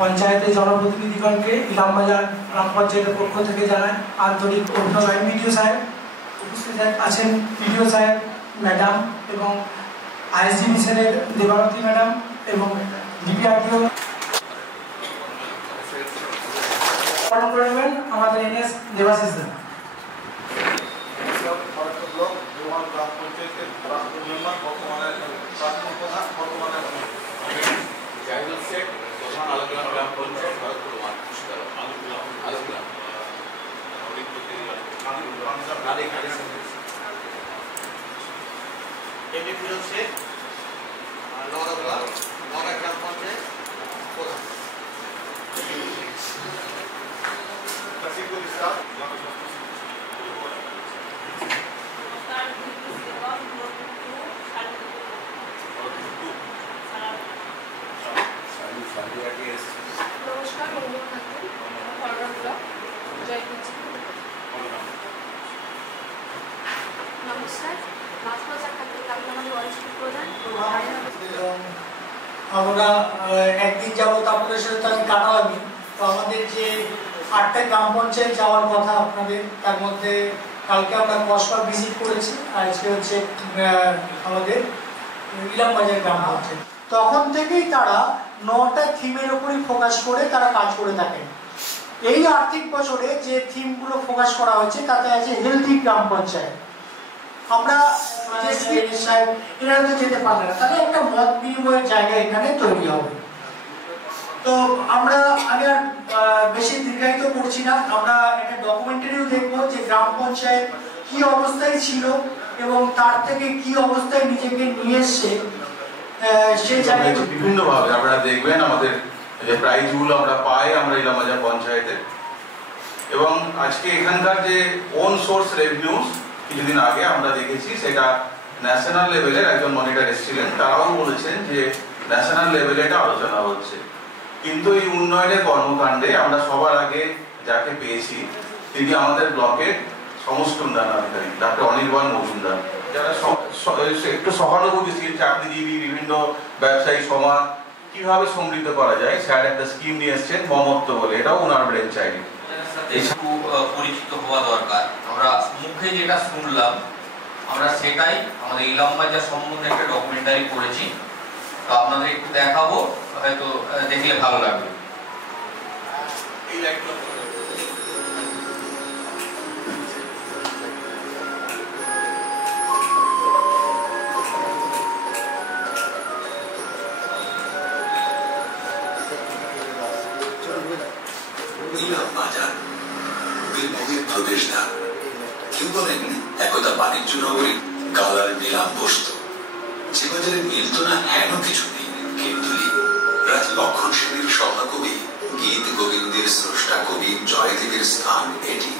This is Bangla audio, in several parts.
পঞ্চায়েতের জনপ্রতিনিধিগণকে ইলামবাজার গ্রাম পঞ্চায়েতের পক্ষ থেকে জানায় আন্তরিক অভিনন্দন। বিডিও সাহেব উপস্থিত আছেন, বিডিও সাহেব ম্যাডাম এবং আইএসডি মিশনের দেবারতী ম্যাডাম এবং ডিপিআরডিও পালন করবেন আমাদের এনএস দেবাশিস দা। নমস্কার, নমস্কার। আমরা একদিন যাবত আপনাদের সাথে আমি কাটালামই। তো আমাদের যে 8টা গ্রাম পঞ্চায়েত যাওয়ার কথা আপনাদের, তার মধ্যে কালকে আমরা কসবা ভিজিট করেছি, আজকে হচ্ছে আমাদের ইলামবাজার গ্রাম পঞ্চায়েত। তখন থেকেই তারা 9টা থিমের উপরই ফোকাস করে তারা কাজ করে থাকেন। এই আর্থিক বছরে যে থিমগুলো ফোকাস করা হয়েছে তাতে আছে হেলথি গ্রাম পঞ্চায়েত। আমরা এরা তো যেতে পারবে না, তাহলে একটা মত বিনিময়ের জায়গা এখানে তৈরি হবে। তো আমরা আগে বেশি দীর্ঘায়িত করছি না, আমরা একটা ডকুমেন্টারিও দেখবো যে গ্রাম পঞ্চায়েত কি অবস্থায় ছিল এবং তার থেকে কি অবস্থায় নিজেকে নিয়ে এসছে সেই জায়গায় বিভিন্ন ভাবে আপনারা দেখবেন আমাদের যে প্রাইজগুলো আমরা পাই আমরা ইলামবাজার পঞ্চায়েতে। এবং আজকে এখানকার যে ওন সোর্স রেভিনিউস কিছুদিন আগে আমরা দেখেছি, সেটা ন্যাশনাল লেভেলের একজন মনিটর এসেছিলেন, তারাও বলেছেন যে ন্যাশনাল লেভেলে এটা আলোচনা হচ্ছে। কিন্তু এই উন্নয়নের কর্মকাণ্ডে আমরা সবার আগে যাকে পেয়েছি তিনি আমাদের ব্লকের সমস্ত উন্নয়ন আধিকারিক ডক্টর অনির্বাণ মজুমদার, যারা একটু সহানুভূতিশীল, চাকরিজীবী, বিভিন্ন ব্যবসায়ী সমাজ কিভাবে সমৃদ্ধ করা যায় স্যার একটা স্কিম নিয়ে এসছেন মমত্ব বলে, এটাও ওনার ব্রেন চাইল্ড। একটু পরিচিত হওয়া দরকার। আমরা মুখে যেটা শুনলাম আমরা সেটাই আমাদের ইলামবাজার সম্বন্ধে একটা ডকুমেন্টারি করেছি, তো আপনাদের একটু দেখাবো, হয়তো দেখলে ভালো লাগবে। এই লাইটগুলো প্রদেশধার কেউ বলেন একদা বাণিজ্য নগরী গালার নিলাম বসত, যে বাজারে মিলত না হেন কিছু নেই। কেন্দ্রী রাজ লক্ষণ সেনের সভাকবি, গীত গোবিন্দের স্রষ্টা কবি জয়দেবের স্থান এটি।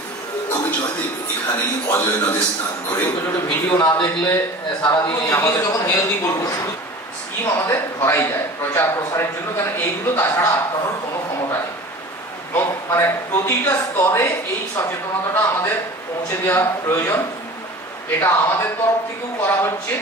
কবি জয়দেব এখানে অজয় নদে স্নান করে। ভিডিও না দেখলে সারাদিন আমাদের যখন হেলদি বলবো শুধু স্কিম আমাদের ধরাই যায় প্রচার প্রসারের জন্য, কারণ এইগুলো তাছাড়া আটকানোর কোনো ক্ষমতা নেই। মানে প্রতিটা স্তরে এই সচেতনতাটা আমাদের পৌঁছে দেওয়া প্রয়োজন। এটা আমাদের তরফ থেকেও করা হচ্ছে।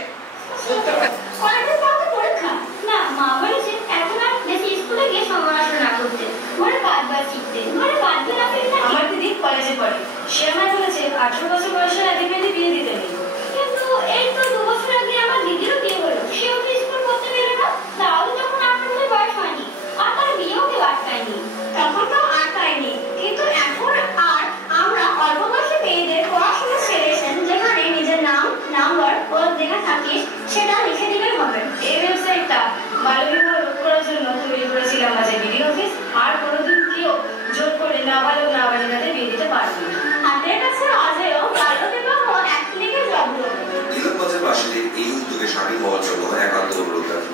আমার দিদি কলেজে পড়ে, সে আমায় বলেছে 18 বছর বয়সে আগে বিয়ে দিতে নেই। কিন্তু এই তো 2 বছর আগে আমার দিদিরও বিয়ে হলো, সেও তো স্কুল করতে পেরে না, তাও যখন 18 বছর বয়স হয়নি আর তার বিয়েও কেউ আটকায়নি। তখন তো আটকায়নি, কিন্তু এখন আর আমরা অল্প বয়সী মেয়েদের পড়াশোনা ছেড়েছেন, যেখানে নিজের নাম নাম্বার ও যেটা থাকিস সেটা লিখে দিলে হবে। এই ওয়েবসাইটটা বাল্যবিবাহ রোধ করার জন্য তৈরি করেছিলাম আমাদের বিডিও অফিস। আর কোনোদিন কেউ জোর করে নাবালক নাবালিকাদের বিয়ে দিতে পারবে না। হাতের কাছে আজও বাল্যবিবাহ এক ক্লিকে জব্দ। ইলামবাজার বাসীদের এই উদ্যোগে সামিল হওয়ার জন্য একান্ত অনুরোধ রাখি।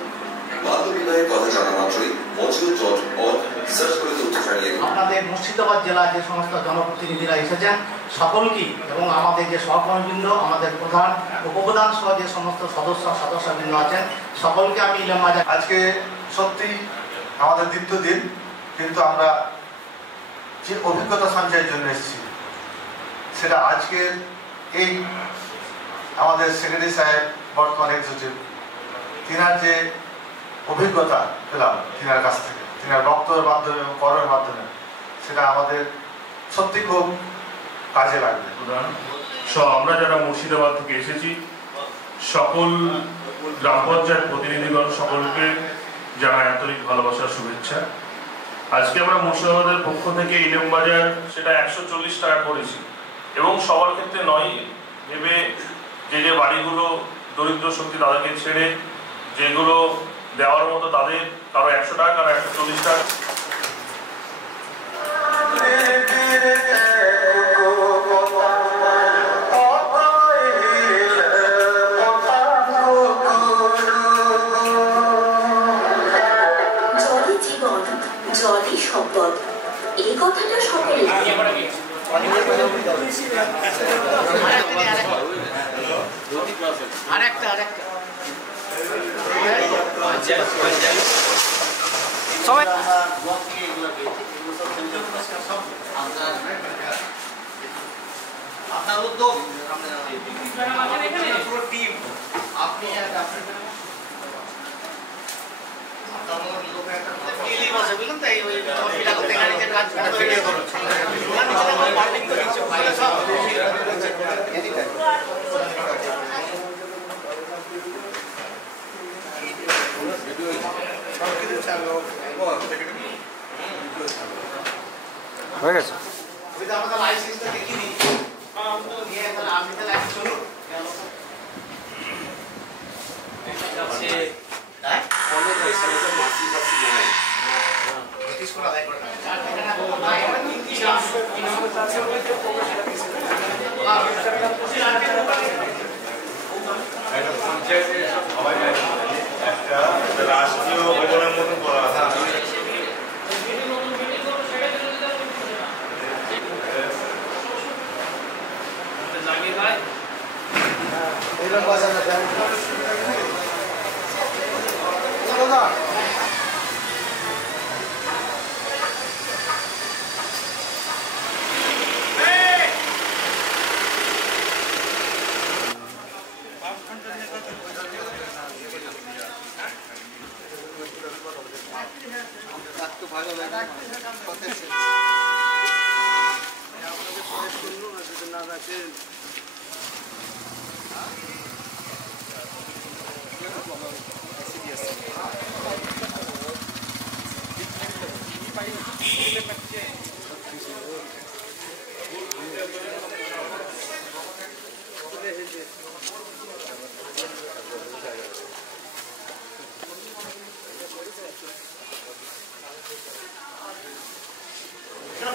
বাল্যবিবাহের কথা জানা মাত্রই মজুদ.org সার্চ করে তথ্য ছাড়িয়ে আপনাদের মুর্শিদাবাদ জেলার যে সমস্ত জনপ্রতিনিধিরা এসেছেন সকলকেই, এবং আমাদের যে সহকর্মীবৃন্দ, আমাদের প্রধান উপপ্রধান সহ যে সমস্ত সদস্যবৃন্দ আছেন সকলকে আমি ইলামবাজার। আজকে সত্যি আমাদের দ্বিতীয় দিন, কিন্তু আমরা যে অভিজ্ঞতা সঞ্চয়ের জন্য এসেছি সেটা আজকের এই আমাদের সেক্রেটারি সাহেব বর্তমান এক্সিকিউটিভ তিনার যে অভিজ্ঞতা পেলাম তিনার কাছ থেকে, রক্তের মাধ্যমে এবং কর্মের মাধ্যমে, সেটা আমাদের সত্যি খুব কাজে লাগবে। আমরা যারা মুর্শিদাবাদ থেকে এসেছি, সকল গ্রাম পঞ্চায়েত প্রতিনিধিগণ সকলকে জানাই আন্তরিক ভালোবাসার শুভেচ্ছা। আজকে আমরা মুর্শিদাবাদের পক্ষ থেকে ইলেম বাজার সেটা 140 টাকা করেছি, এবং সবার ক্ষেত্রে নয়, ভেবে যে বাড়িগুলো দরিদ্র শক্তি তাদেরকে ছেড়ে যেগুলো দেওয়ার মতো তাদের কারো 100 টাকা, কারো 140 টাকা। জলই সম্পদ, এই কথাটা সকলে আপনার উদ্যোগ পুরো টিম, আপনি হয়ে গেছে। আমাদের লাইসেন্সটা দেখিনি, আপনি তাহলে চলুন। রাষ্ট্রীয় ভবনের মতন করা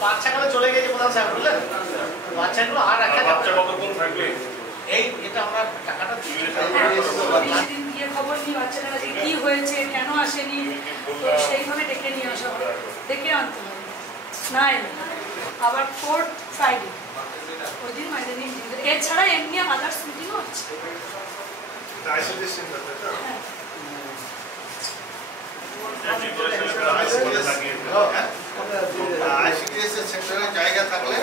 বাচ্চাগুলো চলে গেছে প্রধান সাহেব, বুঝলেন? বাচ্চাগুলো আর রাখা যাবে না। এই এটা আমরা টাকাটা দিয়ে খবর নিই বাচ্চারা যে কি হয়েছে, কেন আসেনি, তো সেইভাবে ডেকে নিয়ে আসা হবে, ডেকে আনতে হবে না এলে আবার কোর্ট ফ্রাইডে ওই দিন মাইদের নিয়ে দিন। এছাড়া এমনি আদার্স মিটিংও হচ্ছে। আইসিডিএস সেক্টরে জায়গা থাকলে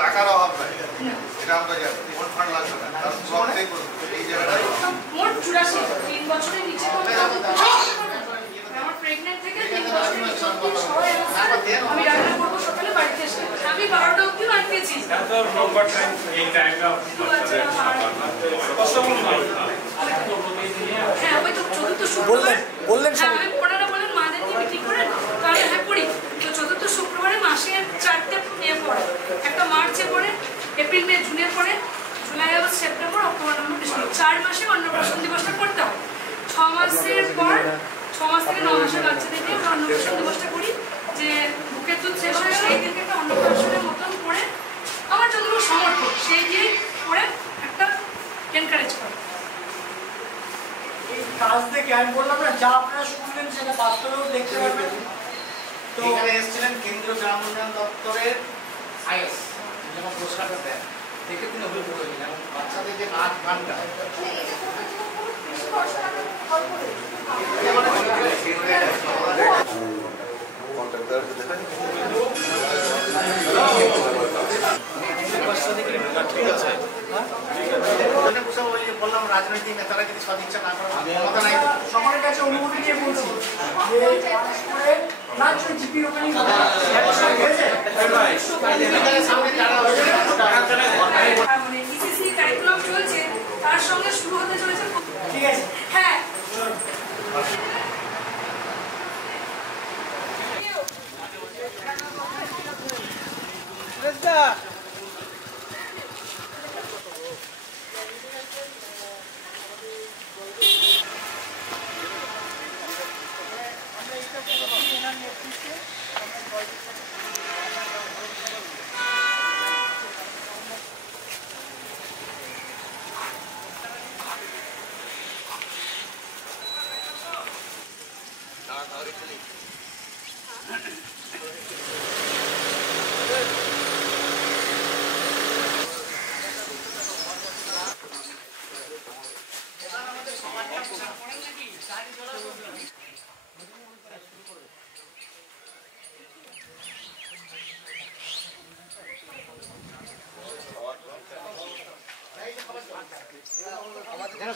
টাকার অভাব নাই, এটা আমরা জানি। কোন ফান্ড লাগবে না, কারণ সবটাই এই জায়গাটা মোট 84 3 বছরের নিচে তো আমার প্রেগন্যান্ট থেকে 3 বছরের নিচে সবাই আমি রান্না করবো সকালে বাড়িতে এসে আমি 12টা অবধি বানিয়েছি। হ্যাঁ ওই তো চতুর্থ শুক্রবার বললেন ওনারা বলেন মাদের নিয়ে মিটিং করেন, তাহলে হ্যাঁ করি। তো চতুর্থ শুক্রবারে মাসের 4টে পড়ে, একটা মার্চে পড়ে, এপ্রিল মে জুনে পড়ে, July August September October November December 4 মাসে অন্নপ্রাশন দিবসটা করতে হয়। 6 মাসের পর 6 মাস থেকে 9 মাসের বাচ্চাদের নিয়ে আমরা অন্নপ্রাশন দিবসটা করি, যে বুকের দুধ শেষ হয় সেই দিনকে একটা অন্নপ্রাশনের মতন করে আমার যতটুকু সমর্থ সেই দিয়ে করে একটা এনকারেজ করে। এই কাজ থেকে আমি বললাম না, যা আপনারা শুনলেন সেটা বাস্তবেও দেখতে পারবেন। তো এখানে এসেছিলেন কেন্দ্রীয় গ্রাম উন্নয়ন দপ্তরের আইএস, যখন পুরস্কারটা দেন দেখে তিনি অভিভূত হয়েছেন, এবং বাচ্চাদের যে নাচ গানটা বললাম রাজনৈতিক নেতারা যদি সদিচ্ছা না করে ক্ষমতা নাই। সবার কাছে অনুমতি নিয়ে বলছি যে রাজ্য জিপির ওপেনিং মানে ইসিসি কারিকুলাম চলছে, তার সঙ্গে শুরু হতে চলেছে। ঠিক আছে, হ্যাঁ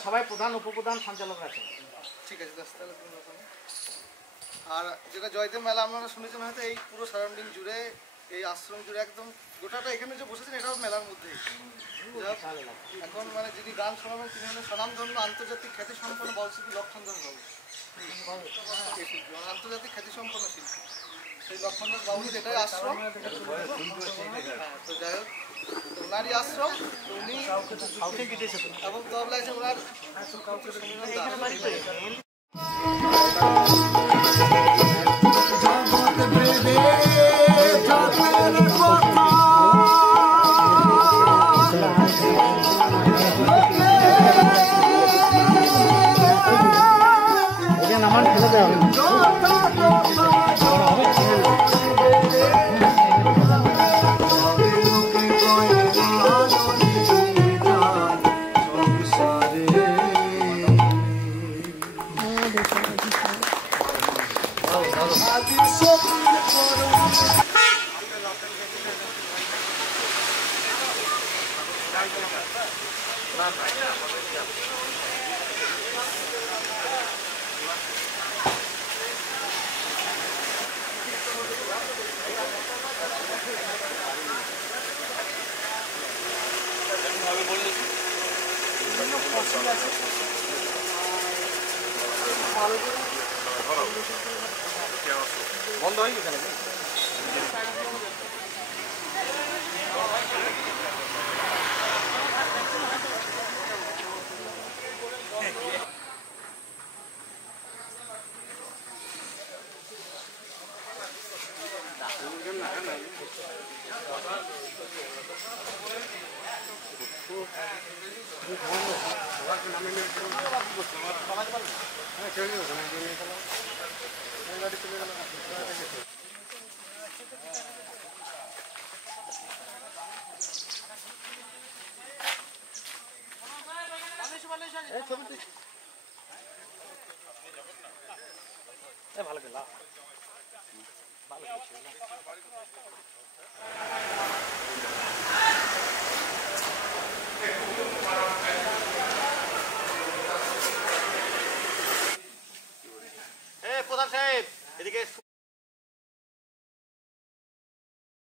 সবাই প্রধান উপপ্রধান সঞ্চালক আছে। ঠিক আছে, তাহলে কোনো ব্যাপার নেই। আর যেটা জয়দেব মেলা আপনারা শুনেছেন হয়তো, এই পুরো সারাউন্ডিং জুড়ে, এই আশ্রম জুড়ে একদম গোটাটা এখানে যে বসেছেন এটাও মেলার মধ্যেই। এখন মানে যিনি গান শোনাবেন তিনি হলেন স্বনামধন্য আন্তর্জাতিক খ্যাতিসম্পন্ন বাউলশিল্পী লক্ষণদাস বাবু, আন্তর্জাতিক খ্যাতিসম্পন্ন শিল্পী। সেই লক্ষণদাস বাবুর এটাই আশ্রম। তো যাই হোক, ওনারই আশ্রম, উনি এবং তবলা আছে ওনার আমার ছেলে দেওয়া বন্ধ হয়ে গেছে নাকি? ভালো খেলা ভালো প্রধান সাহেব এদিকে